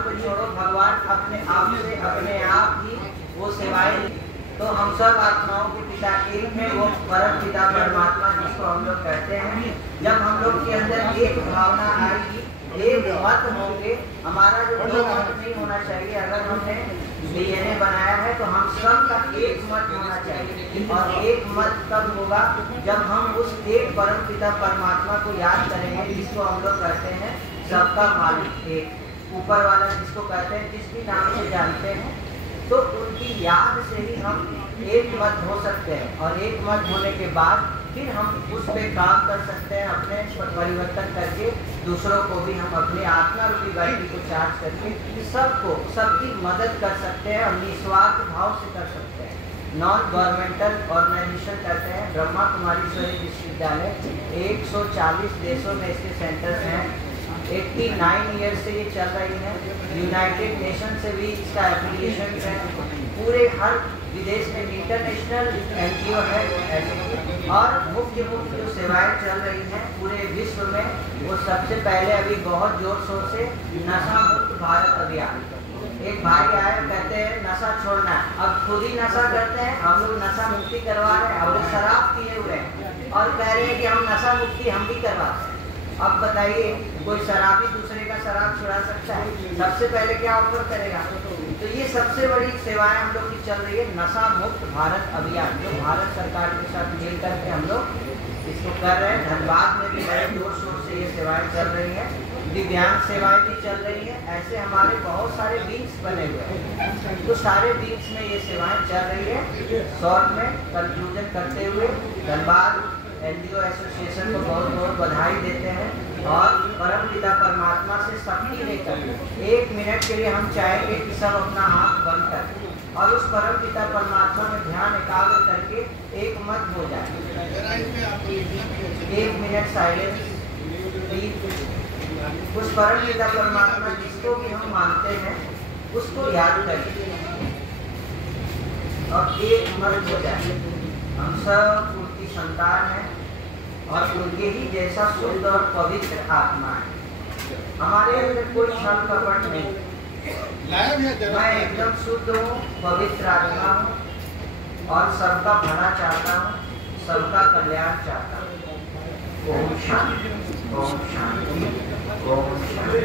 को छोड़ो, भगवान अपने आप ही वो सेवाएं। तो हम सब आत्माओं के पिता एक में वो परम पिता परमात्मा जिसको हम लोग कहते हैं, जब हम लोग के अंदर एक भावना आएगी, एक मत होंगे, हमारा जो दो मत नहीं होना चाहिए। अगर हमने डीएनए बनाया है तो हम सब का एक मत होना चाहिए। और एक मत तब होगा जब हम उस एक परम पिता परमात्मा को याद करेंगे, जिसको हम लोग कहते हैं सबका मालिक एक, ऊपर वाला जिसको कहते हैं, जिस भी नाम से जानते हैं। तो उनकी याद से ही हम एक मत हो सकते हैं, और एक मत होने के बाद फिर हम उस पे काम कर सकते हैं, अपने परिवर्तन करके दूसरों को भी हम अपने आत्मा रूपी बैटरी को चार्ज करके सबको सबकी मदद कर सकते हैं और निस्वार्थ भाव से कर सकते हैं। नॉन गवर्नमेंटल ऑर्गेनाइजेशन कहते हैं, ब्रह्मा कुमारीश्वरी विश्वविद्यालय 140 देशों में इसके सेंटर्स हैं। 89 ईयर से ये चल रही है। यूनाइटेड नेशन से भी इसका एप्लीकेशन है, पूरे हर विदेश में इंटरनेशनल NGO है ऐसे। और मुख्य जो सेवाएं चल रही हैं पूरे विश्व में, वो सबसे पहले अभी बहुत जोर शोर से नशा मुक्त भारत अभियान। एक भाई आए, कहते हैं नशा छोड़ना है, अब खुद ही नशा करते हैं, हम लोग नशा मुक्ति करवा रहे हैं। अब वो शराब पिए हुए हैं और कह रहे हैं कि हम नशा मुक्ति हम भी करवाते हैं। अब बताइए, कोई शराबी दूसरे का शराब छुड़ा सकता है? सबसे पहले क्या ऑफर करेगा? तो ये सबसे बड़ी सेवाएं हम लोग की चल रही है, नशा मुक्त भारत अभियान, जो भारत सरकार के साथ मिल करके हम लोग इसको कर रहे हैं। धनबाद में भी बड़े जोर शोर से ये सेवाएं चल रही हैं। दिव्यांग सेवाएं भी चल रही हैं। ऐसे हमारे बहुत सारे विंग्स बने हुए हैं, तो सारे विंग्स में ये सेवाएं चल रही है। शॉर्ट में कंक्लूजन करते हुए धनबाद NGO एसोसिएशन को बहुत बहुत बधाई देते हैं। और परम पिता परमात्मा से शक्ति लेकर 1 मिनट के लिए हम चाहेंगे कि सब अपना आँख बंद कर और उस परम पिता परमात्मा में ध्यान एकाग्र करके एक मत हो जाए। 1 मिनट साइलेंस। उस परम पिता परमात्मा जिसको भी हम मानते हैं उसको याद करिए और एक मत हो जाए। हम सब उनकी संतान हैं और उनके ही जैसा शुद्ध और पवित्र आत्मा है। हमारे अंदर कोई छल कपट नहीं, मैं एकदम शुद्ध हूँ, पवित्र आत्मा हूँ और सबका भला चाहता हूँ, सबका कल्याण चाहता हूँ। ओम शांति, ओम शांति, ओम शांति।